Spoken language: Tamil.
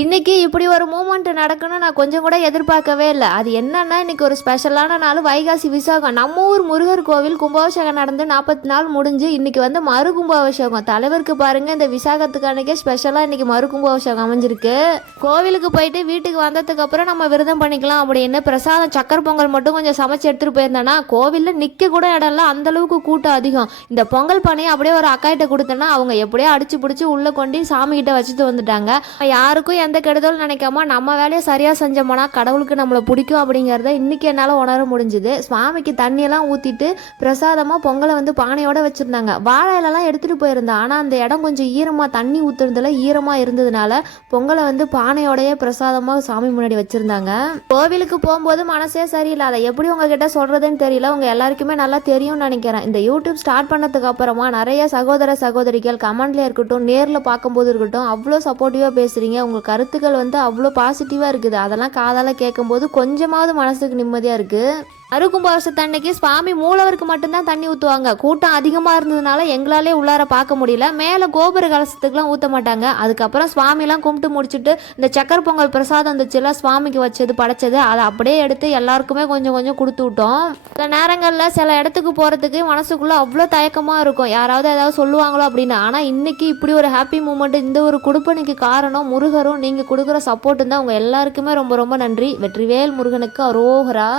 இன்னைக்கு இப்படி ஒரு மூமெண்ட் நடக்கணும்னு நான் கொஞ்சம் கூட எதிர்பார்க்கவே இல்லை. அது என்னன்னா, இன்னைக்கு ஒரு ஸ்பெஷலான நாள், வைகாசி விசாகம். நம்ம ஊர் முருகர் கோவில் கும்பாபிஷேகம் நடந்து 40 நாள் முடிஞ்சு இன்னைக்கு வந்து மறு கும்பாபிஷேகம். தலைவருக்கு பாருங்க, இந்த விசாகத்துக்கு அன்னைக்கே ஸ்பெஷலாக இன்னைக்கு மறு கும்பாபிஷேகம் அமைஞ்சிருக்கு. கோவிலுக்கு போயிட்டு வீட்டுக்கு வந்ததுக்கு அப்புறம் நம்ம விரதம் பண்ணிக்கலாம் அப்படின்னு பிரசாதம் சக்கரை பொங்கல் மட்டும் கொஞ்சம் சமைச்சு எடுத்துட்டு போயிருந்தேன்னா, கோவிலில் நிற்க கூட இடம்ல, அந்த அளவுக்கு கூட்டம் அதிகம். இந்த பொங்கல் பானையை அப்படியே ஒரு அக்காயிட்ட கொடுத்தேன்னா அவங்க எப்படியோ அடிச்சு பிடிச்சி உள்ள கொண்டு சாமி கிட்ட வச்சுட்டு வந்துட்டாங்க. யாருக்கும் எந்த கெடுதலும் நினைக்காம நம்ம வேலையை சரியாக செஞ்சோம்னா கடவுளுக்கு நம்மளை பிடிக்கும் அப்படிங்கிறத இன்றைக்கி என்னால் உணர முடிஞ்சுது. சுவாமிக்கு தண்ணியெல்லாம் ஊற்றிட்டு பிரசாதமாக பொங்கலை வந்து பானையோடு வச்சுருந்தாங்க. வாழை இலெல்லாம் எடுத்துகிட்டு போயிருந்தேன். ஆனால் அந்த இடம் கொஞ்சம் ஈரமாக, தண்ணி ஊற்றுறதுல ஈரமாக இருந்ததுனால பொங்கலை வந்து பானையோடையே பிரசாதமாக சாமி முன்னாடி வச்சுருந்தாங்க. கோவிலுக்கு போகும்போது மனசே சரியில்லை. அதை எப்படி உங்ககிட்ட சொல்கிறதுன்னு தெரியல. உங்கள் எல்லாருக்குமே நல்லா தெரியும்னு நினைக்கிறேன். இந்த யூடியூப் ஸ்டார்ட் பண்ணதுக்கு அப்புறமா நிறைய சகோதர சகோதரிகள் கமெண்ட்லேயே இருக்கட்டும், நேரில் பார்க்கும்போது இருக்கட்டும், அவ்வளோ சப்போர்ட்டிவாக பேசுகிறீங்க. உங்கள் கருத்துக்கள் வந்து அவ்வளோ பாசிட்டிவாக இருக்குது. அதெல்லாம் காதால் கேட்கும்போது கொஞ்சமாவது மனசுக்கு நிம்மதியாக இருக்குது. அருகும்பாபிஷத்தன்னைக்கு சுவாமி மூலவருக்கு மட்டும்தான் தண்ணி ஊற்றுவாங்க. கூட்டம் அதிகமாக இருந்ததுனால எங்களாலே உள்ளார பார்க்க முடியல. மேலே கோபுர கலசத்துக்குலாம் ஊற்ற மாட்டாங்க. அதுக்கப்புறம் சுவாமிலாம் கும்பிட்டு முடிச்சுட்டு இந்த சக்கரை பொங்கல் பிரசாதம் இருந்துச்சுல, சுவாமிக்கு வச்சது படைச்சது, அதை அப்படியே எடுத்து எல்லாருக்குமே கொஞ்சம் கொஞ்சம் கொடுத்து விட்டோம். சில நேரங்களில் சில இடத்துக்கு போகிறதுக்கு மனசுக்குள்ளே அவ்வளோ தயக்கமாக இருக்கும், யாராவது ஏதாவது சொல்லுவாங்களோ அப்படின்னு. ஆனால் இன்றைக்கி இப்படி ஒரு ஹாப்பி மூமெண்ட், இந்த ஒரு குடுப்பனைக்கு காரணம் முருகரும் நீங்கள் கொடுக்குற சப்போர்ட்டும் தான். உங்கள் எல்லாருக்குமே ரொம்ப ரொம்ப நன்றி. வெற்றிவேல் முருகனுக்கு அரோகரா.